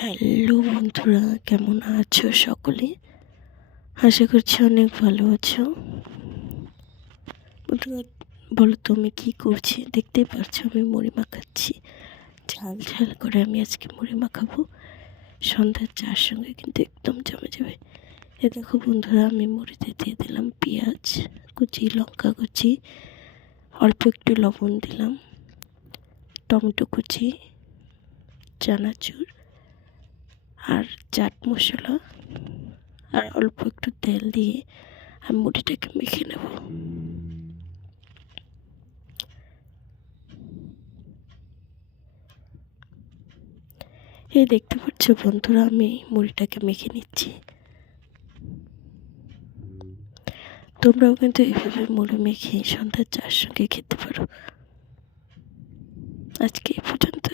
Hello বন্ধুরা, কেমন আছো সকলে? আশা করছি অনেক ভালো আছো। বন্ধুরা, বলো তো আমি কী করছি? দেখতেই পারছো আমি মুড়ি মাখাচ্ছি। ঝাল ঝাল করে আমি আজকে মুড়ি মাখাবো। সন্ধ্যার চার সঙ্গে কিন্তু একদম জমে যাবে। এ দেখো বন্ধুরা, আমি মুড়িতে দিয়ে দিলাম পেঁয়াজ কুচি, লঙ্কা কুচি, অল্প একটু লবণ দিলাম, টমেটো কুচি, চানাচুর আর চাট মশলা আর অল্প একটু তেল দিয়ে আমি মুড়িটাকে মেখে নেব। এই দেখতে পাচ্ছ বন্ধুরা, আমি মুড়িটাকে মেখে নিচ্ছি। তোমরাও কিন্তু এইভাবে মুড়ি মেখে সন্ধ্যার চার সঙ্গে খেতে পারো। আজকে এই পর্যন্ত।